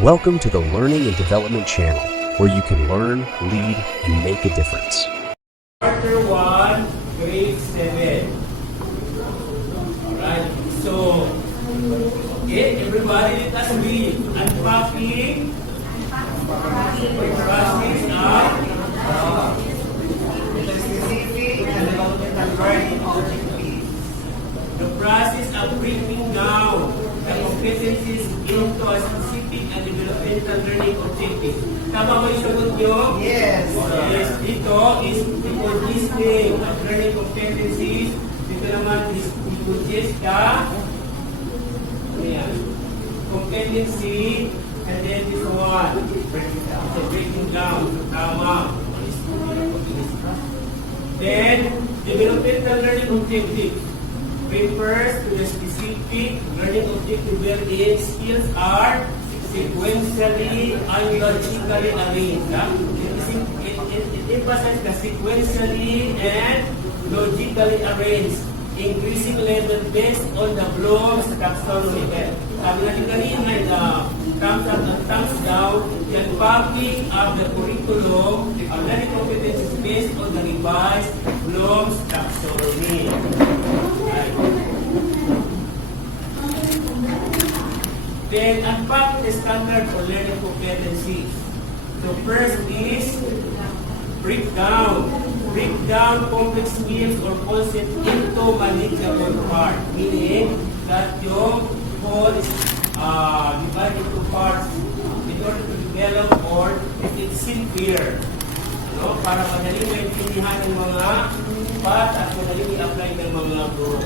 Welcome to the Learning and Development Channel, where you can learn, lead, and make a difference. Chapter 1, grade 7. Alright, so, okay, everybody let us read. Unpacking the process of Specific and developmental learning objectives. the process of breaking down the competencies into a specific and developmental learning objective. Tama ba yung sagot nyo? Yes. Yes, dito is for listing of learning competencies. Dito naman is just the competency, and then this one, so breaking down. Tama. Then, developmental learning objective refers to the specific learning objective wherein skills are sequentially and logically arranged. It emphasizes the sequentially and logically arranged increasing level based on the Bloom's taxonomy. Sabi natin kanina, thumbs up and thumbs down, the unpacking of the curriculum of learning competencies based on the revised Bloom's taxonomy. Right. Then, unpack the standard for learning competencies. The first is breakdown. Break down complex skills or concepts into manageable parts. Meaning that yung whole is divided into parts in order to develop or make it simpler. No? Para madaling maintindihan ng mga bata at madaling i-apply ng mga guro.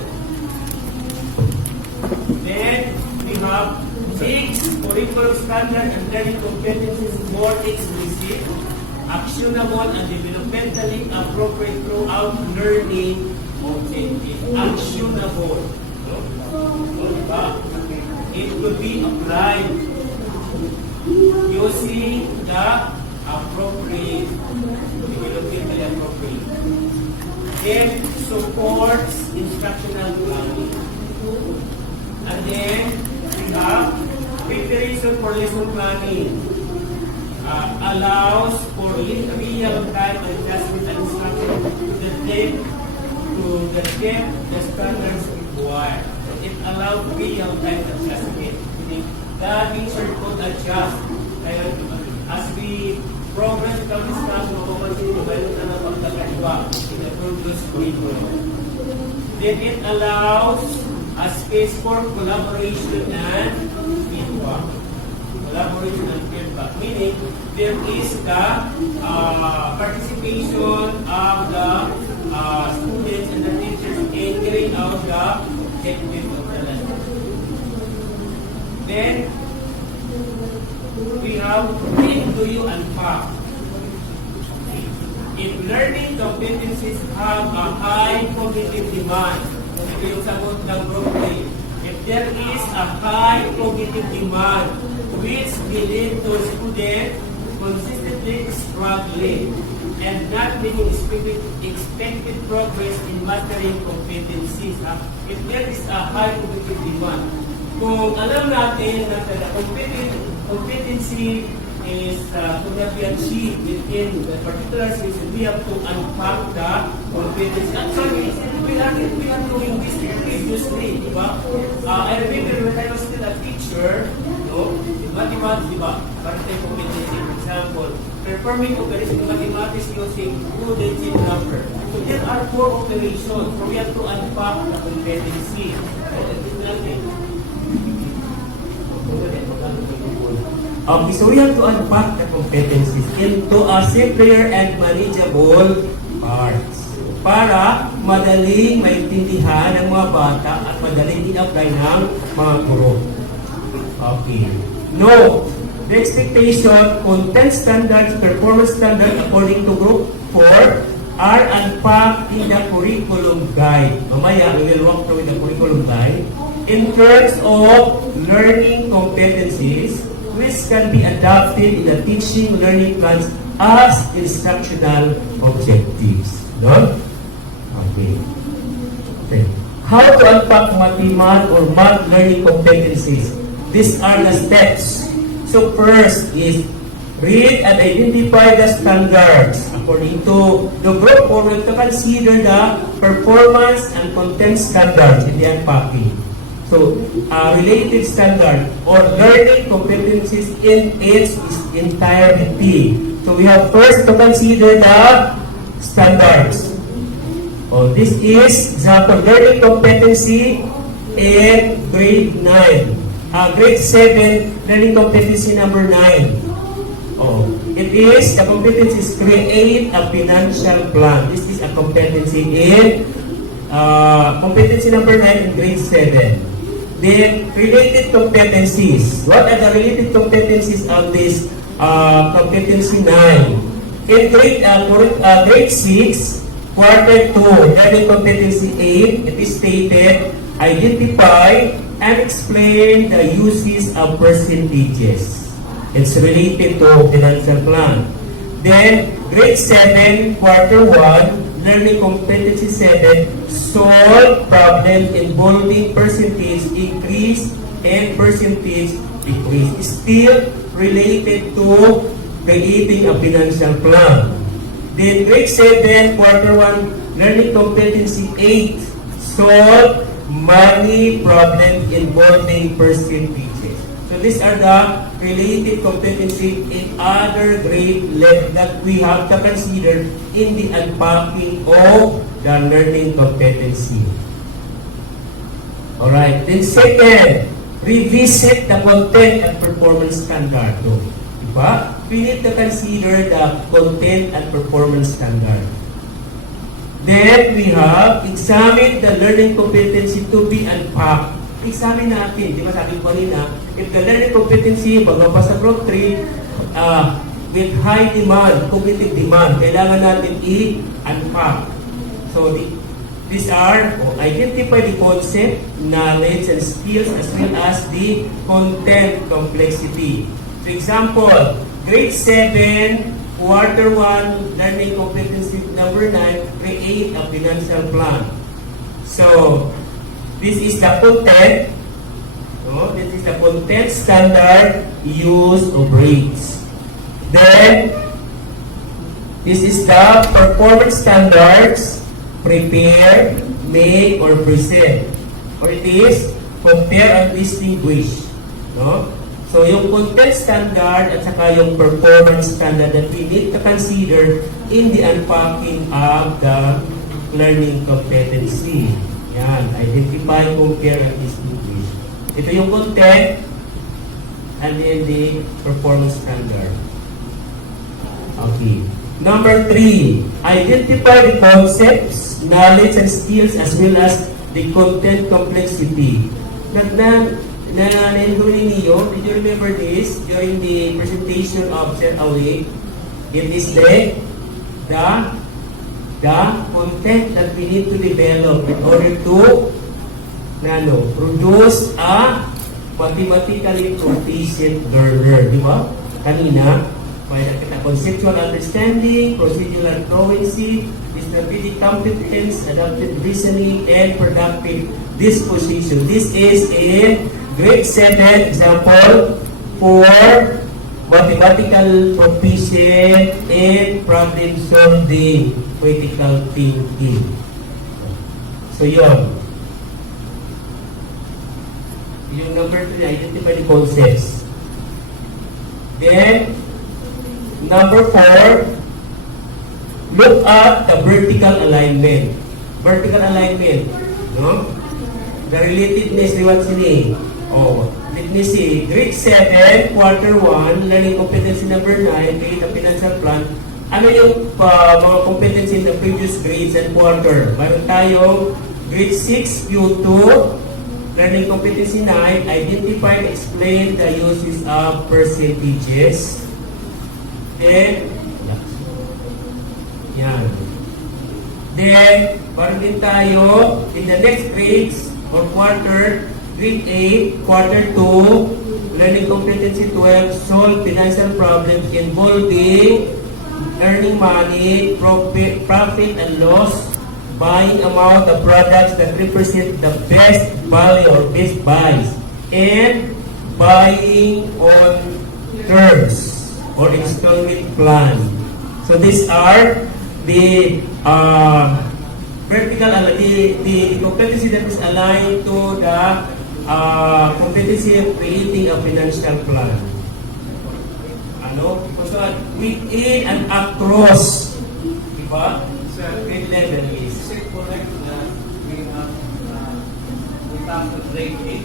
Then, we have 6 curriculum standard and learning competencies more explicit, actionable and developmentally appropriate throughout learning objectives. Actionable. No? Diba? It could be applied using the appropriate, developmentally appropriate. Then, supports instructional planning. And then, we have preparation for lesson planning. Allows for real-time adjustment and instruction to the depth the standards require. It allows real-time adjustment. The teacher could adjust. As we progress the discussion, mapapansin nyo, mayroon na napagkakaiba in the previous curriculum. Then it allows a space for collaboration and feedback. Collaboration and feedback, meaning there is the participation of the students and the teachers in carrying out the objective of the lesson. Then, we have when do you unpack? If learning competencies have a high cognitive demand, ito yung sagot ng group A. If there is a high cognitive demand, which will lead to students consistently struggling and not making expected progress in mastering competencies. If there is a high cognitive demand, kung alam natin na the competency is to not be achieved within the particular season, we have to unpack the competency. Actually, we are doing this previously, di ba? I remember when I was still a teacher, no? Mathematics, di ba? Particular competency, for example, performing operation in mathematics using 2-digit number. So there are 4 operations, so we have to unpack the competency. So we have to unpack the competencies into a simpler and manageable parts para madaling maintindihan ng mga bata at madaling i-apply ng mga guro. Okay. No. The expectation, content standards, performance standards according to Group 4 are unpacked in the curriculum guide. Mamaya, we will walk through the curriculum guide in terms of learning competencies which can be adapted in the teaching learning plans as instructional objectives. No? Okay. Okay. How to unpack math or math learning competencies? These are the steps. So first is read and identify the standards according to the group, or to consider the performance and content standards in the unpacking. So, related standard or learning competencies in its entirety. So we have first to consider the standards. Oh, this is example learning competency in grade 9. Grade 7, learning competency number 9. Oh, it is, the competency is create a financial plan. This is a competency in competency number 9 in grade 7. Then, related competencies. What are the related competencies of this competency 9? In grade 6, quarter 2, learning competency 8, it is stated, identify and explain the uses of percentages. It's related to financial plan. Then, grade 7, quarter 1, learning competency 7, solve problem involving percentage increase and percentage decrease. Still related to creating a financial plan. Then, grade 7, quarter 1, learning competency 8, solve money problem involving percentages. So these are the related competency in other grade level that we have to consider in the unpacking of the learning competency. Alright, then second, revisit the content and performance standard. So, diba? We need to consider the content and performance standard. Then we have examine the learning competency to be unpacked. Examine natin, di ba sabi ko kanina, if the learning competency, pagkapas sa group 3, with high demand, cognitive demand, kailangan natin i-unpack. So, these are, identify the concept, knowledge, and skills, as well as the content complexity. For example, grade 7, quarter 1, learning competency number 9, create a financial plan. So, this is the content. This is the content standard use of rates. Then, this is the performance standards prepare, make, or present. Or it is compare and distinguish. No? So, yung content standard at saka yung performance standard that we need to consider in the unpacking of the learning competency. Yan, identify, compare, and distinguish. Ito yung content and then the performance standard. Okay. Number 3, identify the concepts, knowledge, and skills as well as the content complexity. Na-enroll niyo, did you remember this during the presentation of Set Away? It is the content that we need to develop in order to produce a mathematically proficient learner. Di ba? Kanina, may nakita conceptual understanding, procedural fluency, strategic competence, adaptive reasoning, and productive disposition. This is in grade 7 example for mathematical proficient and problem solving, critical thinking. So yun. Yung number 3, identify the concepts. Then, number 4, look at the vertical alignment. Vertical alignment. No? The relatedness, liwan sini. Let me see. Grade 7, quarter 1, learning competency number 9, create a financial plan. Ano yung mga competency in the previous grades and quarter? Meron tayong grade 6, Q2, learning competency 9, identify and explain the uses of percentages. Then, yan. Then, meron din tayo in the next grades or quarter, grade 8, quarter 2, learning competency 12, solve financial problems involving earning money, profit and loss, buying amount of products that represent the best value or best buys, and buying on terms or installment plan. So these are the vertical, the competency that is aligned to the competency of creating a financial plan. Ano? So within and across, diba? Grade level is. Is it correct that we have the grade 8?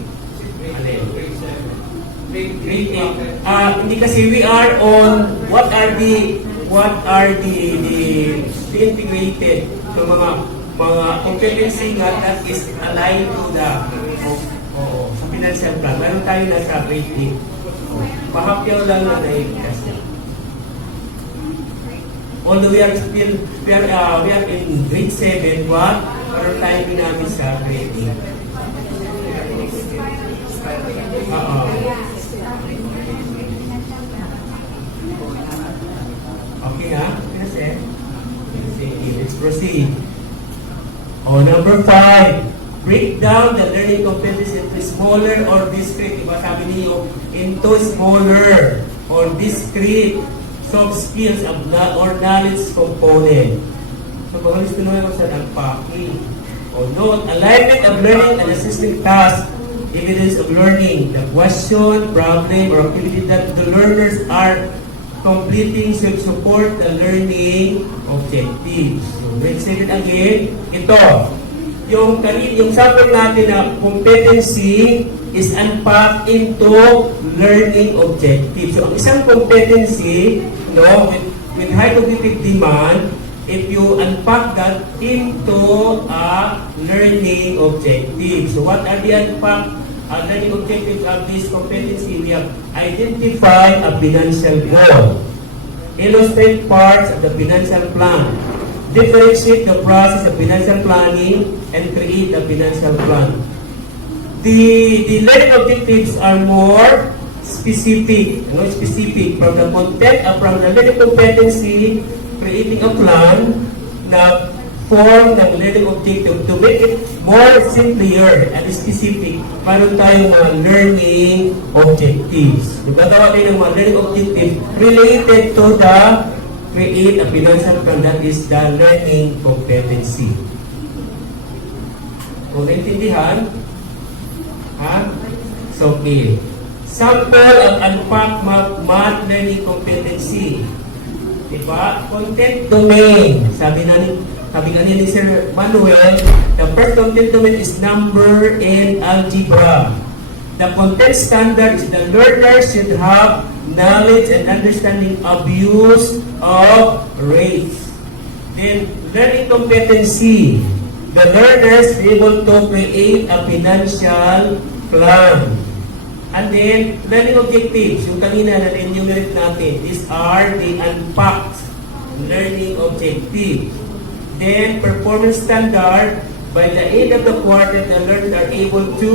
Grade 7? Grade 8. Hindi kasi we are on what are the integrated so mga competency nga that is aligned to the sa financial plan. Meron tayo nasa grade 8. Pahapyaw lang na kasi. Although we are in grade 7, what? Meron tayo namin sa grade 8. Okay ha? Yes, eh? Let's proceed. Number 5. Break down the learning competency into smaller or discrete. Diba sabi niyo? Into smaller or discrete soft skills or knowledge component. So, pag-alis ko naman sa unpacking. Note, alignment of learning and assisting tasks, evidence of learning, the question, problem, or activity that the learners are completing should support the learning objectives. So, let's say it again. Ito, yung sample natin na competency is unpacked into learning objectives. So, ang isang competency, with high cognitive demand, if you unpack that into a learning objective. So, what are the unpacked learning objectives of this competency? We have identified a financial goal, illustrate parts of the financial plan, differentiate the process of financial planning, and create a financial plan. The learning objectives are more specific, specific from the content, from the learning competency, creating a plan na form ng learning objective to make it more simpler and specific. Meron tayong mga learning objectives. Gagawa tayo ng mga learning objectives related to the create a financial plan, that is the learning competency. Kung naintindihan, so, okay. Sample of unpacked math learning competency. Diba? Content domain. Sabi nga ni Sir Manuel, the first content domain is number and algebra. The content standard is the learner should have knowledge and understanding of use of rates. Then, learning competency. The learner is able to create a financial plan. And then, learning objectives. Yung kanina na enumerate natin, these are the unpacked learning objectives. Then, performance standard. By the end of the quarter, the learners are able to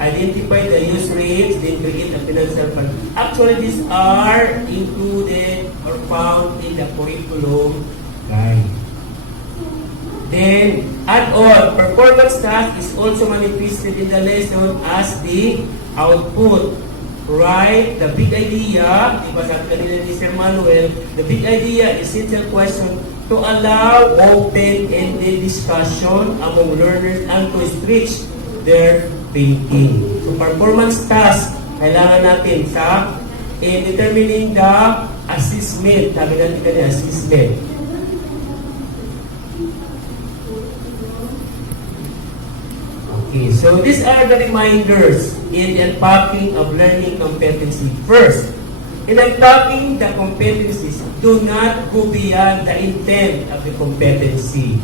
identify the use rates, then create a financial plan. Actually, these are included or found in the curriculum guide. Then, add-on, performance task is also manifested in the lesson as the output. Right? The big idea, diba sabi kanina ni Sir Manuel, the big idea is essential question to allow open-ended discussion among learners and to stretch their thinking. So, performance task, kailangan natin sa determining the assessment. Sabi natin kanina, assessment. Okay, so these are the reminders in the unpacking of learning competency. First, in unpacking the competencies, do not go beyond the intent of the competency.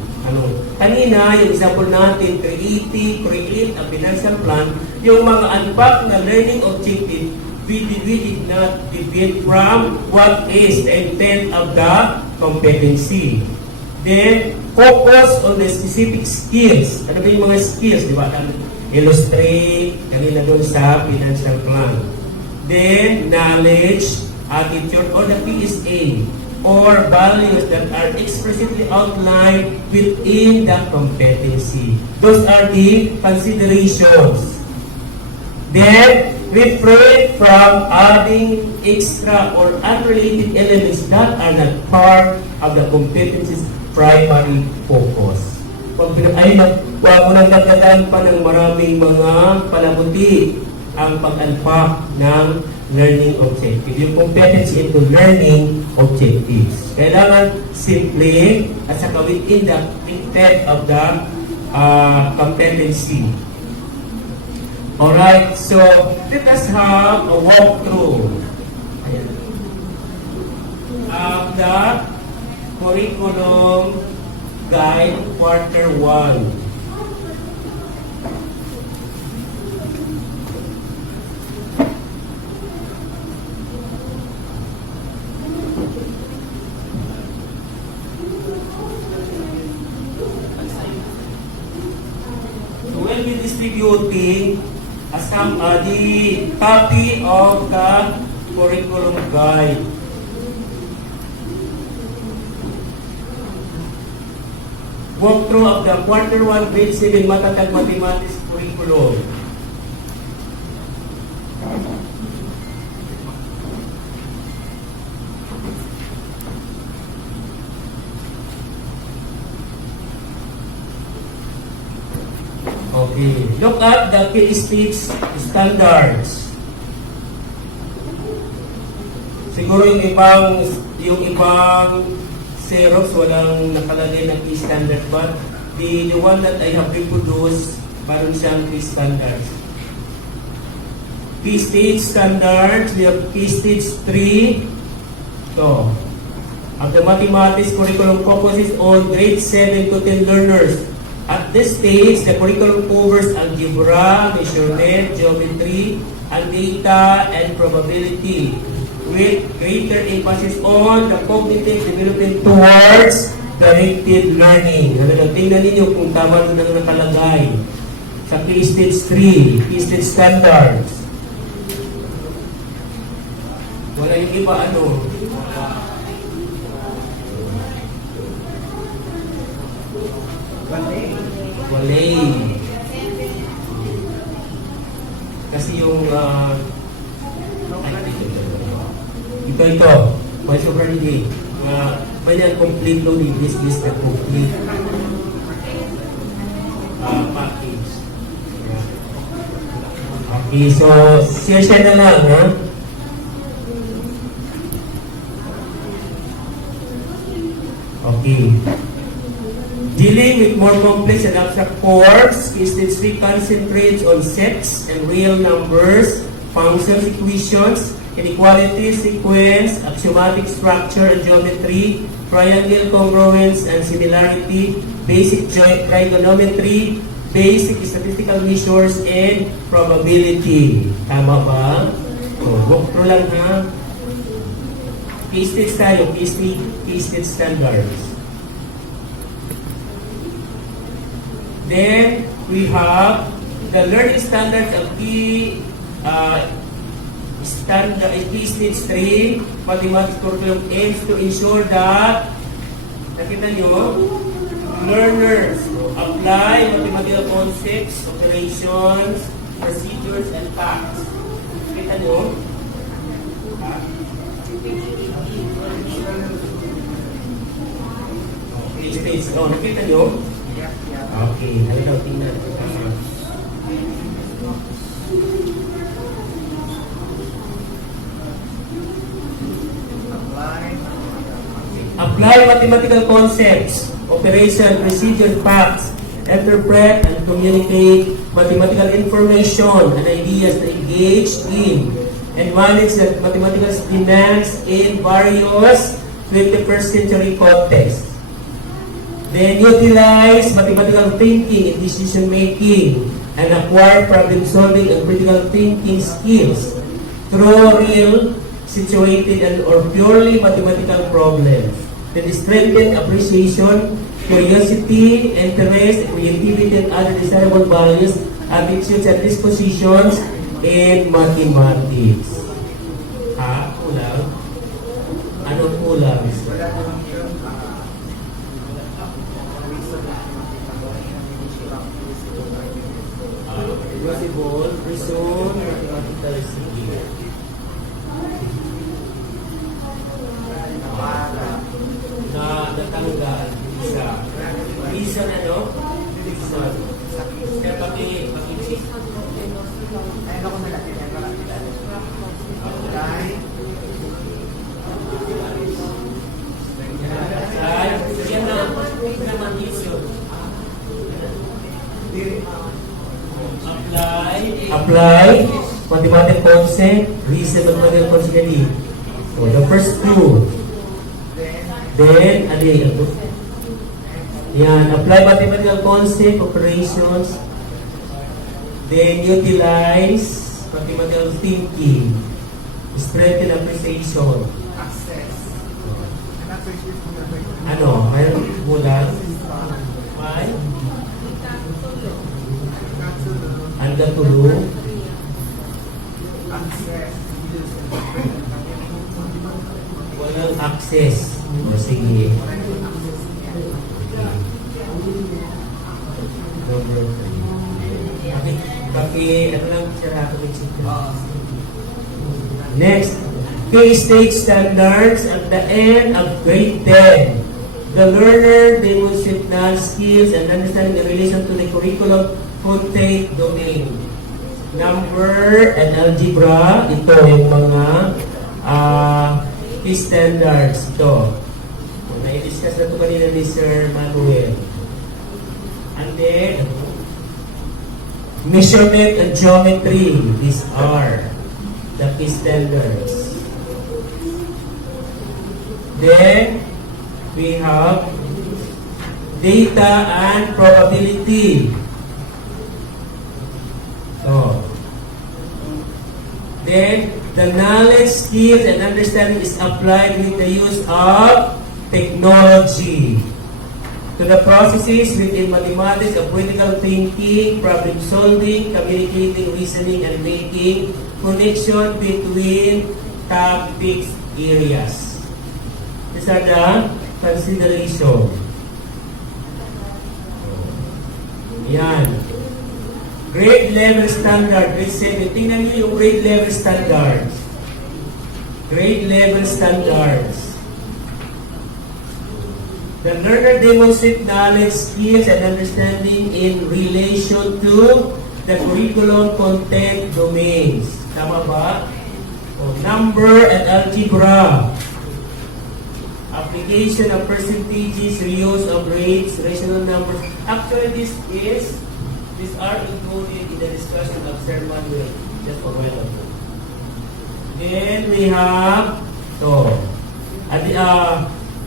Kanina, yung example natin, create a financial plan, yung mga unpacked na learning objective, we did not deviate from what is the intent of the competency. Then, focus on the specific skills. Ano ba yung mga skills? Di ba? Illustrate, kanina doon sa financial plan. Then, knowledge, attitude, or the PSA, or values that are explicitly outlined within the competency. Those are the considerations. Then, refrain from adding extra or unrelated elements that are not part of the competency's primary focus. Huwag mo nang dagdagan pa ng maraming mga palamuti ang pag-alpak ng learning objective. Yung competency into learning objectives. Kailangan simple at saka within the intent of the competency. Alright, so let us have a walkthrough of the curriculum guide quarter 1. So we'll be distributing the copy of the curriculum guide. Walkthrough of the quarter 1 grade 7 Matatag Mathematics curriculum. Okay, look at the K-Stage standards. Siguro yung ibang Xerox walang nakalagay na key standard, but the one that I have reproduced, meron siyang key standards. Key stage standards, we have key stage 3. So, of the mathematics curriculum focuses on grade 7 to 10 learners. At this stage, the curriculum covers algebra, measurement, geometry, and data and probability, with greater emphasis on the cognitive development towards directed learning. Tingnan ninyo kung tama na nakalagay sa key stage 3, key stage standards. Wala yung iba, ano? Walay. Kasi yung ito, may sobrang hindi. May complete loading, this is the complete package. Okay, so share na lang, ha? Okay. Dealing with more complex and abstract forms, Stage 3 concentrates on sets and real numbers, functions, equations, inequality, sequence, axiomatic structure and geometry, triangle congruence and similarity, basic trigonometry, basic statistical measures, and probability. Tama ba? Walk through lang, ha? K-Stage tayo, K-Stage standards. Then, we have the learning standards of key stage 3 mathematics curriculum aims to ensure that, nakita nyo, learners apply mathematical concepts, operations, procedures, and facts. Nakita nyo? Okay, stage. Nakita nyo? Okay, halinaw, tingnan. Apply mathematical concepts, operation, procedure, facts, interpret and communicate mathematical information and ideas to engage in and manage the mathematical demands in various 21st century contexts. Then utilize mathematical thinking in decision making and acquire problem solving and critical thinking skills through real, situated, and or purely mathematical problems. Then strengthen appreciation, curiosity, interest, creativity, and other desirable values, attitudes, and dispositions in mathematics. Kulang? Anong kulang? Possible, resume, mathematical Ay, yan naman issue. Apply mathematical concept, reason mathematical concept. So the first two. Then, ano yun? Yan, apply mathematical concept, operations. Then, utilize mathematical thinking. Strengthen appreciation. Ano? Mayroon mula? May? Algatulong. Walang access. O sige. Ano lang siya Next, K-State standards at the end of grade 10. The learner demonstrates knowledge, skills, and understanding in relation to the curriculum content domain. Number and algebra, ito yung mga standards. Ito. Na-discuss na ito kanina ni Sir Manuel. And then, measurement and geometry. These are the key standards. Then, we have data and probability. So, then, the knowledge, skills, and understanding is applied with the use of technology to the processes within mathematics of critical thinking, problem solving, communicating, reasoning, and making connection between topics areas. These are the consideration. Yan. Grade level standard, grade 7. Tingnan niyo yung grade level standards. Grade level standards. The learner demonstrates knowledge, skills, and understanding in relation to the curriculum content domains. Tama ba? O, number and algebra. Application of percentages, reuse of rates, rational numbers. Actually, these are included in the discussion of Sir Manuel just a while ago. Then we have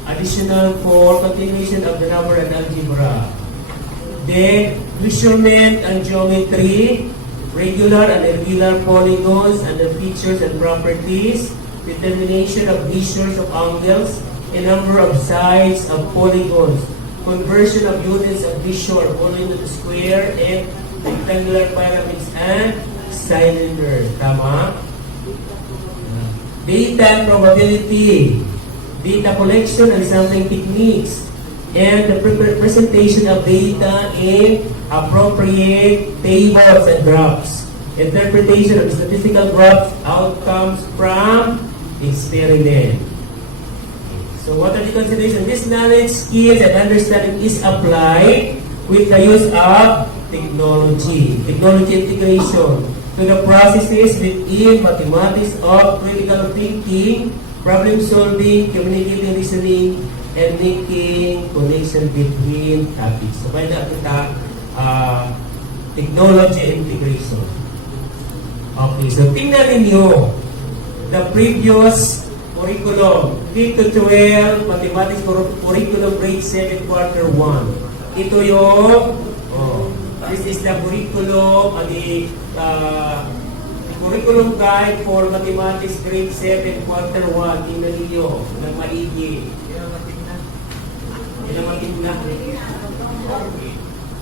additional for continuation of the number and algebra. Then measurement and geometry, regular and irregular polygons and the features and properties, determination of measures of angles, a number of sides of polygons, conversion of units of measure, polygon to square and rectangular pyramids and cylinder. Tama? Data and probability, data collection and sampling techniques, and the presentation of data in appropriate tables and graphs. Interpretation of statistical graphs outcomes from experiment. So what are the considerations? This knowledge, skills, and understanding is applied with the use of technology integration to the processes within mathematics of critical thinking, problem solving, communicating, reasoning, and making connection between topics. So kaya na kita technology integration. Okay, so tingnan ninyo the previous curriculum, 3 to 12, mathematics curriculum grade 7 quarter 1. Ito yung, this is the curriculum, the curriculum guide for mathematics grade 7 quarter 1. Tingnan ninyo, ng maigi. Ilamatin na. Okay.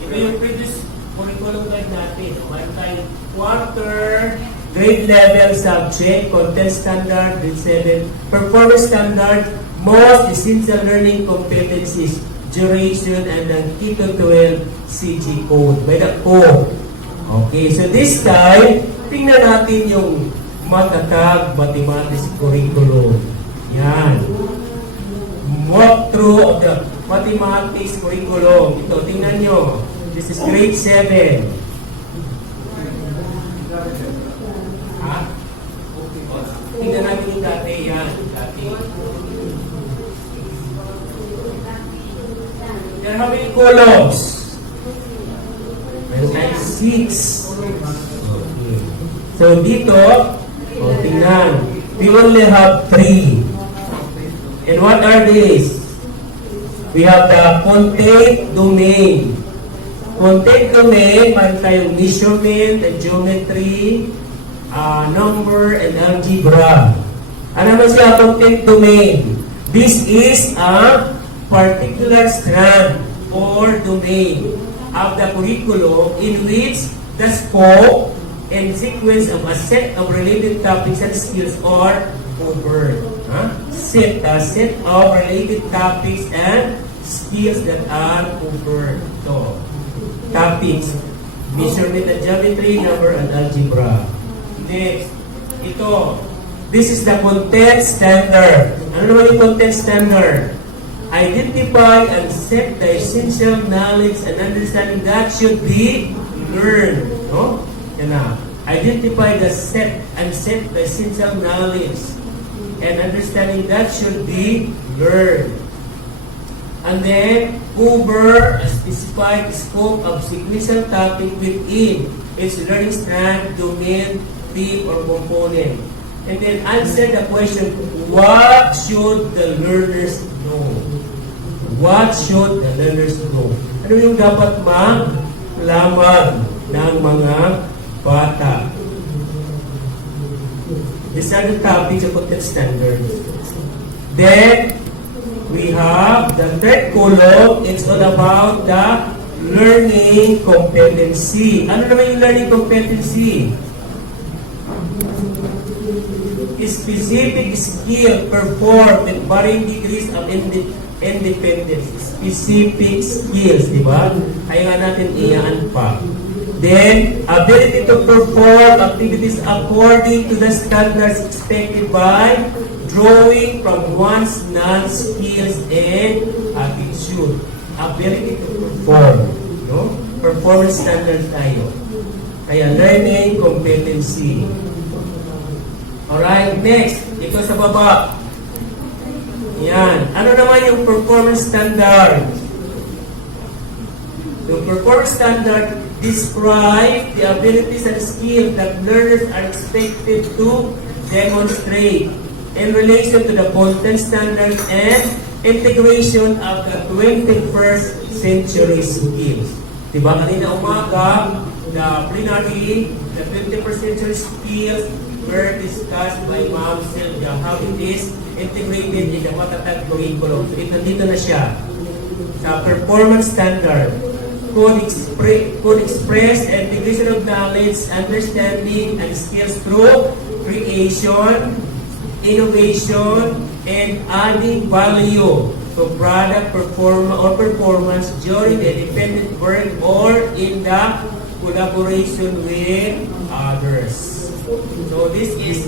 Ito yung previous curriculum guide natin. Mayroon tayong quarter, grade level subject, content standard, grade 7, performance standard, most essential learning competencies, duration, and the K to 12 CG code. By the code. Okay, so this time, tingnan natin yung matatag mathematics curriculum. Yan. Walk through of the mathematics curriculum. Ito, tingnan nyo. This is grade 7. Tingnan yung dati yan. Dati. There are how many columns? Meron tayong 6. Okay. So dito, tingnan. We only have 3. And what are these? We have the content domain. Content domain, meron tayong measurement and geometry, number, and algebra. Ano naman siya, content domain? This is a particular strand or domain of the curriculum in which the scope and sequence of a set of related topics and skills are covered. Set of related topics and skills that are covered. So, topics, measurement and geometry, number, and algebra. Next, ito. This is the content standard. Ano naman yung content standard? Identify and set the essential knowledge and understanding that should be learned. No? Yan na. Identify the set and set the essential knowledge and understanding that should be learned. And then, cover a specified scope of sequential topic within its learning strand, domain, theme, or component. And then answer the question, what should the learners know? What should the learners know? Ano yung dapat malaman ng mga bata? These are the topics of content standards. Then, we have the third column. It's all about the learning competency. Ano naman yung learning competency? Specific skill performed with varying degrees of independence. Specific skills, di ba? Ayaw natin iyaan pa. Then, ability to perform activities according to the standards expected by drawing from one's non-skills and attitude. Ability to perform. No? Performance standards tayo. Kaya learning competency. Alright, next. Ito sa baba. Yan. Ano naman yung performance standard? The performance standard describe the abilities and skills that learners are expected to demonstrate in relation to the content standard and integration of the 21st century skills. Diba kanina umaga, the plenary, the 21st century skills were discussed by Ma'am Sylvia, how it is integrated in the Matatag curriculum. So, dito na siya. Sa performance standard, could express integration of knowledge, understanding, and skills through creation, innovation, and adding value to product performance during the independent work or in the collaboration with others. So this is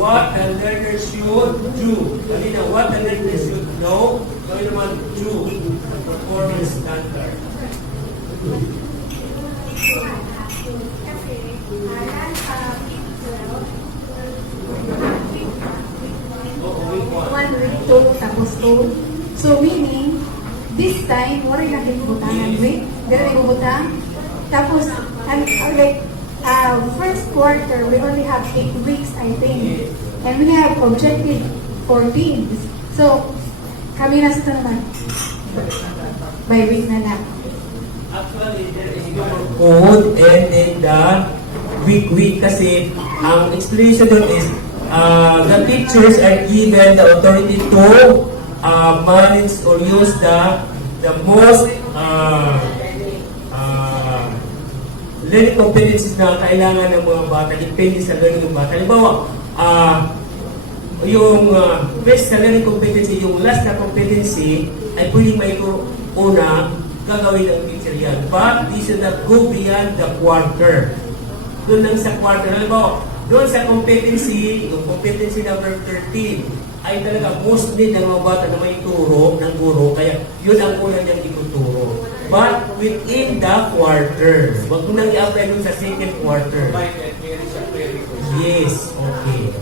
what the learner should do. Kanina, what the learner should know. So yun naman, do. Performance standard. One week, two, tapos two. So meaning, this time, wala yung nakibutangan, week. Pero may bubutang. Tapos, like, first quarter, we only have 8 weeks, I think. And we have objective 14. So, kami na sa naman. By week na lang. Actually, there is no code and then the week kasi ang explanation doon is the teachers are given the authority to manage or use the most learning competencies na kailangan ng mga bata, depende sa learning ng bata. Halimbawa, yung best sa learning competency, yung last na competency, ay pwedeng may una, gagawin ng teacher yan. But this should not go beyond the quarter. Doon lang sa quarter. Halimbawa, doon sa competency, yung competency number 13, ay talaga most need ng mga bata na may turo ng guro, kaya yun ang una niyang ituturo. But within the quarter, wag mo nang i-apply dun sa second quarter. Yes, okay.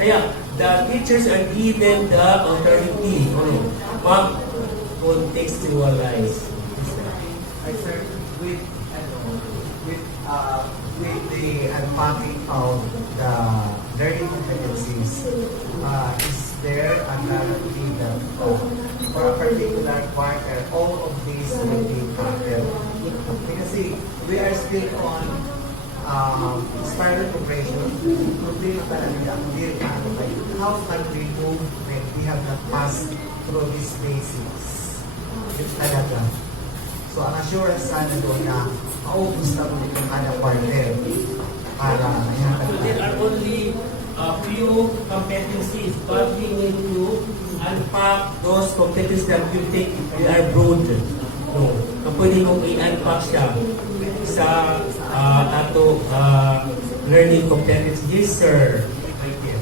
Kaya, the teachers are given the authority on mag-contextualize. I start with the unpacking of the learning competencies. Is there a guarantee that for a particular quarter, all of these will be tackled? Because we are still on spiral progression. Problema talaga ang deal how can we move when we have not passed through these basics? Yun talaga. So, ang assurance sana doon na maubos na ulit yung kada quarter para So there are only a few competencies, but we need to unpack those competencies that you think they are broad. No, kung pwede mong i-unpack siya sa ato learning competencies. Yes, sir. Right here.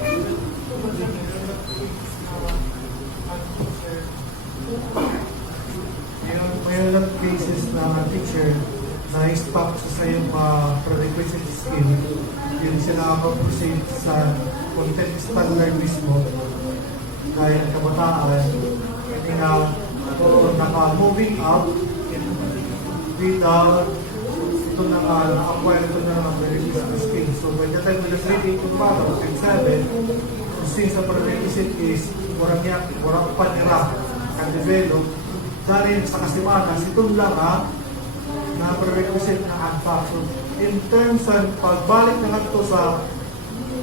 May ilang cases na teacher na stop sa iyong prerequisite skill, yun sila proceed sa content standard mismo dahil kabataan hindi na naka-moving up without ito na-acquire ito na ng prerequisite skill. So by the time we just reading to para, grade 7, since the prerequisite is warang pa nila ka-develop dahil sa kasimanas, itong lang na prerequisite na unpack. So, in terms of pagbalik na ito sa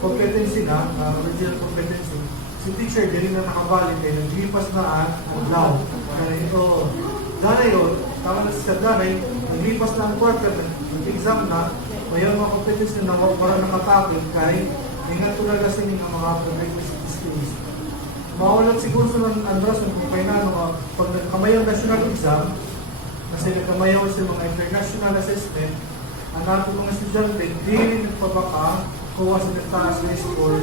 competency na, original competency, si teacher din na nakabalik eh, naglipas na ang law. Kaya ito, dahil yun, tama na siya dahil, naglipas na ang quarter, nag-exam na, mayroon mga competency na para nakatapil kahit ingat talaga sa mga prerequisite skills. Maulat siguro sa Andras kung paano pag nagkamayang national exam, kasi nagkamayaw sa mga international assessment, ang natin mga estudyante, hindi rin nagpabaka kuha sa nagtaas na score,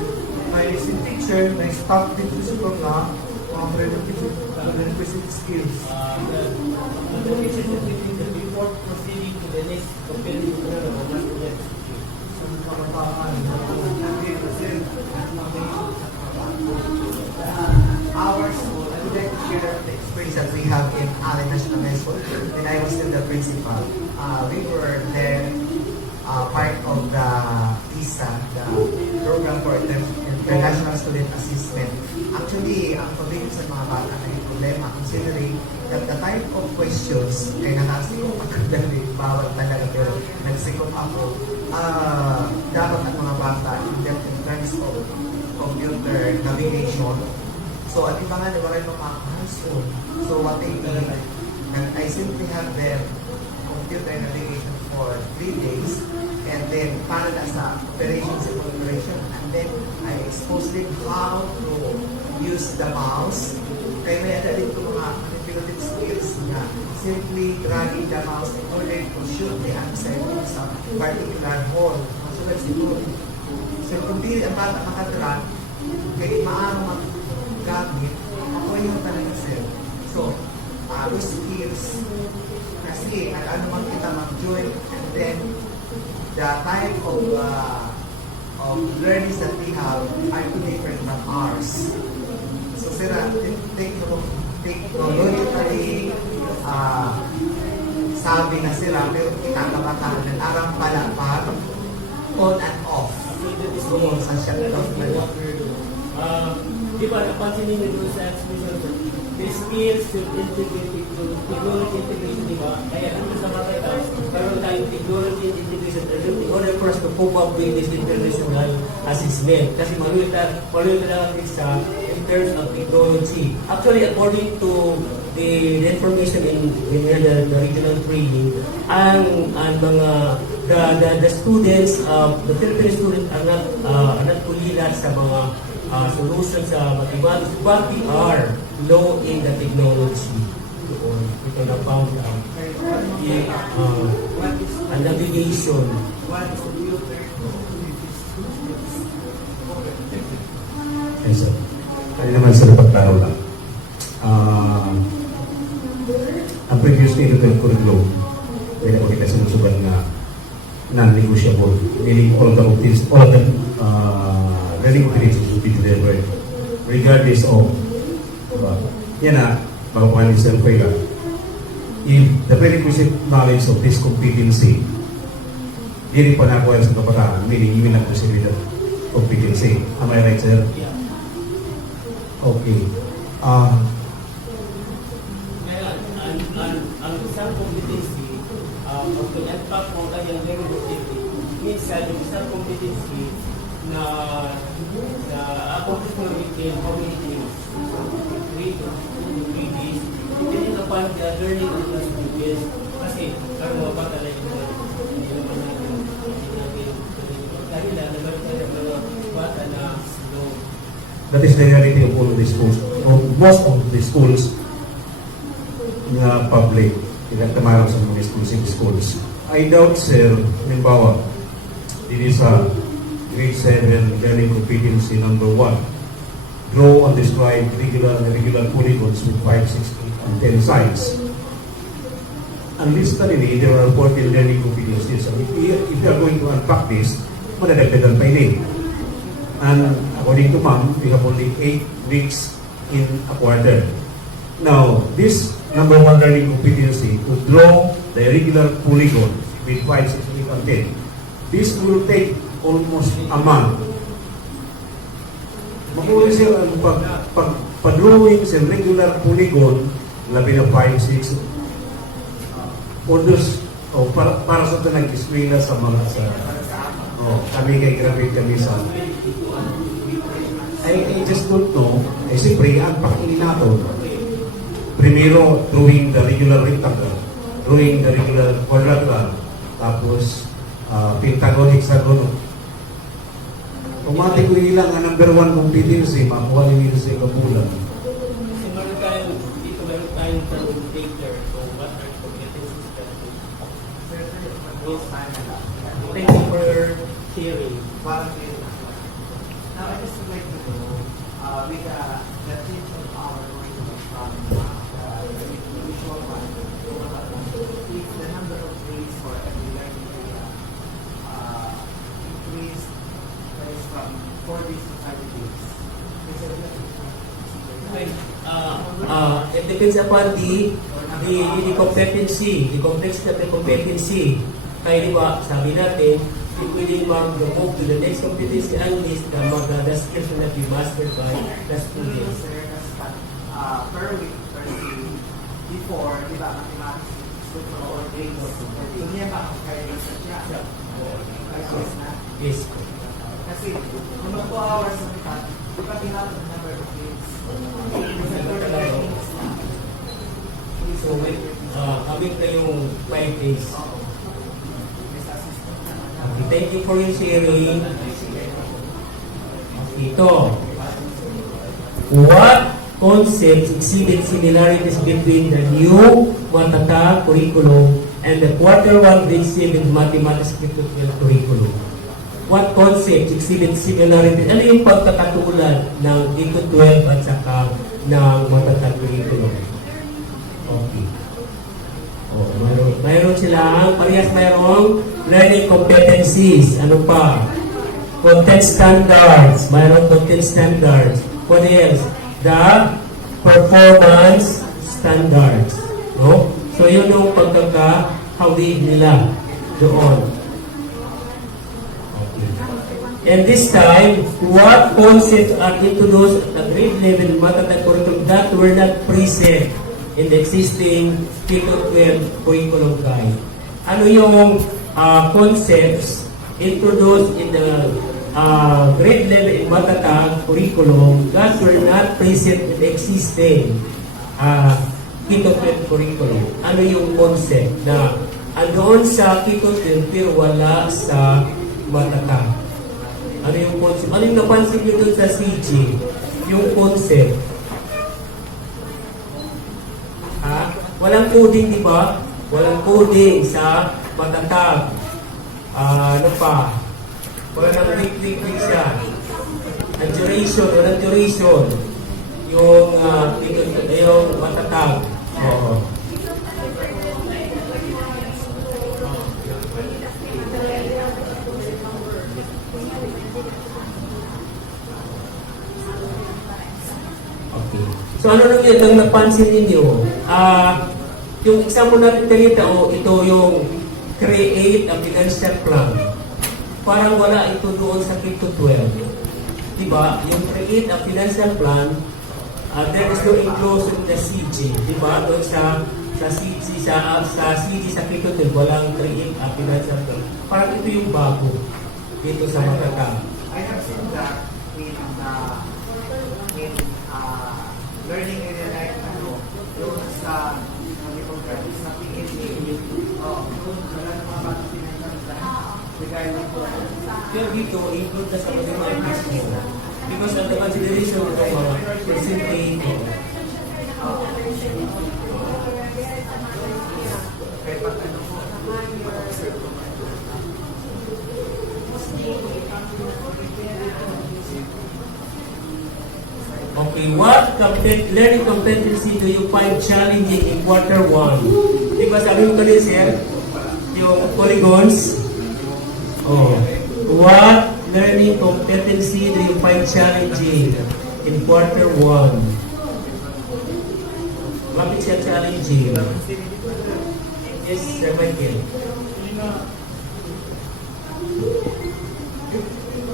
ay si teacher na stop dito sa mga prerequisite skills. The teachers will be before proceeding to the next competency. Our school, I would like to share the experience that we have in Allen National High School when I was still the principal. We were then part of the TISA, the Program for International Student Assessment. Actually, ang problema sa mga bata na yung problema, considering that the type of questions ay nakasikop at dahil bawal talaga pero nagsikop ako, dapat ang mga bata in terms of computer navigation. So, at iba nga, wala yung mga household. So, what they did, I simply have them computer navigation for 3 days and then para na sa operation, simple operation. And then, I expose them how to use the mouse. Kaya may ada dito mga manipulative skills na simply dragging the mouse in order to shoot the answer in some particular hole. Masulat siguro. So, kung di ang bata makadrag, kaya maaaring maggamit, ako yung talaga sir. So, those skills, kasi ano man kita mag-join, and then the type of learnings that we have are too different from ours. So, sir, technologically, sabi na sila, pero kinakabataan ng arang pala pa, on and off. So, sa shutdown na lang. Di ba, napansin ninyo doon sa expression, the skills to integrate technology integration, di ba? Kaya dito sa mga class, karoon tayong technology integration in order for us to cope up with this international assessment. Kasi malulit na sa in terms of technology. Actually, according to the information in the regional training, ang mga the students, the Philippine students are not kulilat sa mga solutions sa mathematics, but we are low in the technology. We can have found out navigation. Yes, sir. Kaya naman sa pagtaro lang. Ang previous educational curriculum, kaya ko kita sinusugan na non-negotiable. Meaning all of the learning competencies will be delivered regardless of yan na, magawa ni Sir Fuega. If the prerequisite knowledge of this competency hindi pa nakuha sa kabataan, meaning you will not receive that competency. Am I right, sir? Yeah. Okay. Ngayon, ang isang competency, pag pinagpak mo kanyang learning objective, minsan yung isang competency na accomplish mo within how many days? 3 to 3 days. Depending upon the learning of the students. Kasi, ang mga bata na hindi naman natin dahil naman tayo mga bata na slow. That is the reality of all of the schools, of most of the schools na public, pinagtamarang sa mga exclusive schools. I doubt, sir, halimbawa, it is a grade 7 learning competency number 1. Draw and describe regular and irregular polygons with 5, 6, 8, and 10 sides. Unlisteningly, there are 14 learning competencies. So if you are going to unpack this, madadagdagan pa yun. And according to ma'am, we have only 8 weeks in a quarter. Now, this number 1 learning competency to draw the irregular polygon with 5, 6, 8, and 10. This will take almost a month. Makuha siya ang pag-drawing sa regular polygon, labi na 5, 6, orders, para sa ito nag-eskwela sa mga sa kami kay graduate kami sa I just don't know. Siyempre, ang pakingin natin. Primero, drawing the regular rectangle, drawing the regular quadrilateral, tapos pentagon, hexagon. Automatic ko ilang ang number 1 competency, makuha nila sa ikabulan. Kasi meron tayong tanong later. So, what are competencies that thank you for sharing. Now, I just would like to know, with the team of our going to from the usual one, if the number of days for every learning area increased, that is from 4 days to 5 days. It depends upon the competency, the complexity of the competency. Kaya di ba, sabi natin, if we mag-move to the next competency and list the skills that we mastered by the students. Per week, per day, before, di ba, mathematics is good for 4 days. So, niya ba, kaya rin sa siya? Yes. Kasi, kung 2 hours ng ikat, di ba tinatag ng number of days? So, kaming kayong 5 days. Okay, thank you for your sharing. Okay, ito. What concepts exhibit similarities between the new Matata curriculum and the quarter 1 grade 7 mathematics curriculum? What concepts exhibit similarities? Ano yung pagkakatulad ng Iko 12 at saka ng Matata curriculum? Okay. Oh, mayroon silang, parehas mayroong learning competencies. Ano pa? Content standards. Mayroong content standards. What else? The performance standards. No? So, yun yung pagkakahawig nila doon. Okay. And this time, what concepts are introduced at the grade level Matata curriculum that were not present in the existing K-12 curriculum guide? Ano yung concepts introduced in the grade level in Matata curriculum that were not present in the existing K-12 curriculum? Ano yung concept na andoon sa K-12 pero wala sa Matata? Ano yung concept? Ano yung napansin nyo doon sa CG? Yung concept. Walang coding, di ba? Walang coding sa Matatag. Ano pa? Wala nang click siya. Ang duration, walang duration. Yung Matatag. Oo. So ano nung yun, nang napansin ninyo, yung example natin kanina, ito yung create a financial plan. Parang wala ito doon sa K-12. Diba? Yung create a financial plan, there is no inclusion in the CG. Diba? Doon sa CG, sa K-12, walang create a financial plan. Parang ito yung bago dito sa Makata. I have seen that in learning in like doon sa sa PhD. Doon wala na mga bata pinagsasabi regarding po. Pero dito, include na sa mathematics mo. Because of the consideration of percentage. Kaya pag ano po, Okay, what learning competency do you find challenging in quarter 1? Di ba sabi mo kanina, sir? Yung polygons. Oh. What learning competency do you find challenging in quarter 1? Bakit siya challenging? Yes, Sir Michael.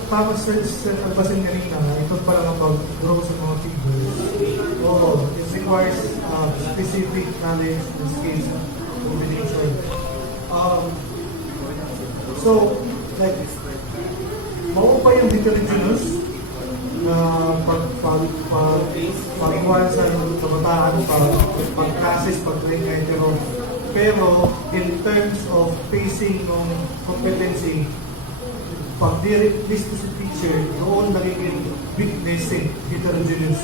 Tapos basin kanina, ito pala lang mag-grow sa mga figures. It requires specific knowledge and skills combination. So, like, maupa yung heterogeneous na pag-iwan sa kabataan, pag-classes, pag-train hetero. Pero, in terms of pacing ng competency, pag direct list to si teacher, doon nagiging weakness heterogeneous.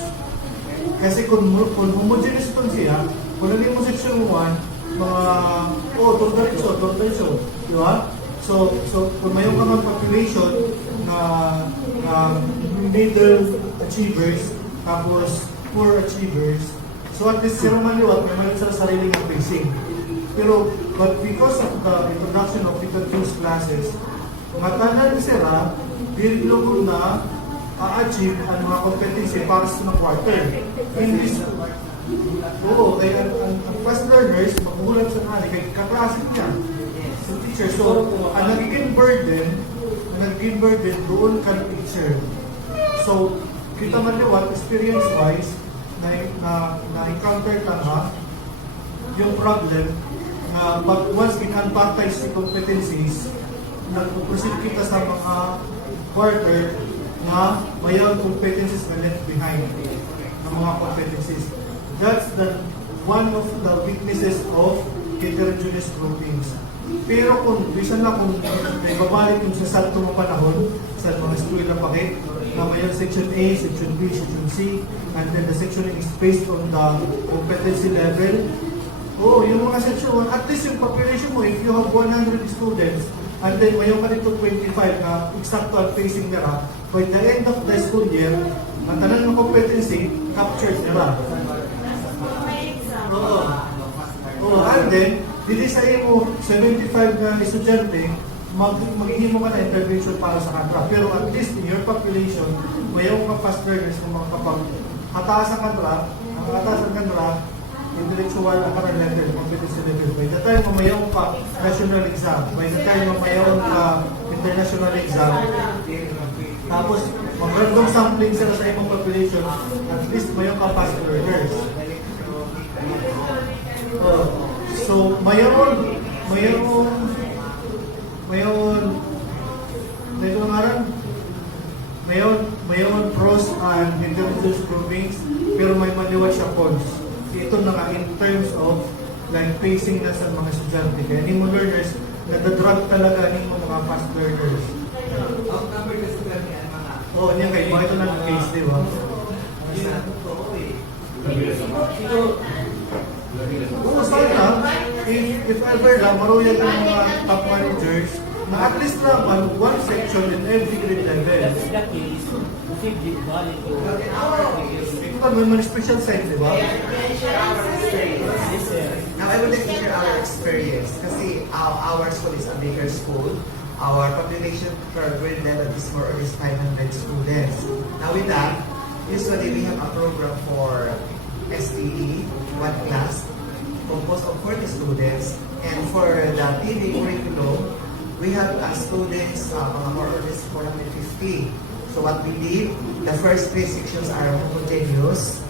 Kasi kung homogeneous ito siya, kung naging mo section 1, mga, tordaritso, di ba? So kung mayroon ka mga population na middle achievers, tapos poor achievers, so at least sila maliwat, may mayroon sa sariling pacing. But because of the introduction of heterogeneous classes, matanan sila, bilog na a-achieve ang mga competency para sa quarter. Kaya ang fast learners, maghuhulat sa nari, kaya kaklase niya. Sa teacher. So, ang nagiging burden doon ka ng teacher. So, kita man liwat, experience-wise, na-encounter ka nga, yung problem, na once in-unbaptized si competencies, nag-proceed kita sa mga quarter na mayroon competencies na left behind ng mga competencies. That's one of the weaknesses of heterogeneous groupings. Pero kung may babalik yung sa salto ng panahon sa mga eskwela pakit na mayroon section A, section B, section C, and then the sectioning is based on the competency level. Yung mga section 1, at least yung population mo, if you have 100 students, and then mayroon ka dito 25 na exact facing nila, by the end of the school year, ang tanan ng competency, captured nila. And then, dili sa mo 75 na estudyante, magiging mo ka na intervention para sa kantra. Pero at least in your population, mayroon ka fast learners kung mga kapag hataas ang kantra, intellectual ang current level, competency level. By the time mayroon ka national exam, by the time mayroon ka international exam, tapos mag-random sampling sila sa ibang population, at least mayroon ka fast learners. So, mayroon pros and heterogeneous groupings, pero may maliwat siya cons. Ito na nga in terms of like pacing na sa mga estudyante. Kaya hindi mo learners, nadadrag talaga hindi mo mga fast learners. ang number kasi kami ang mga Niya kayo, bakit ito na ng case, di ba? Sana, if ever lang, maruyan ng mga top managers, na at least lang one section in every grade level. That's the case. Kasi di balik yung Ito ka, may mga special side, di ba? Now, I would like to share our experience kasi our school is a bigger school. Our population per grade level is more or less 500 students. Now with that, Usually we have a program for STE, one class, composed of 40 students. And for the TV curriculum, we have students, mga more or less 450. So what we did, the first 3 sections are homogeneous.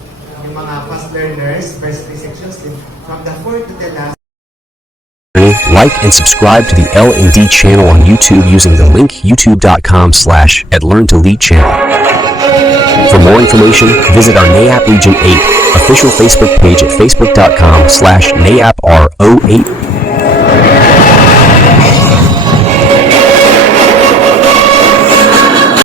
Yung mga fast learners, first 3 sections, then from the 4th to the last, Like and subscribe to the L&D channel on YouTube using the link youtube.com/@learn2lead channel. For more information, visit our NAAP Region 8 official Facebook page at facebook.com/NAAPR08.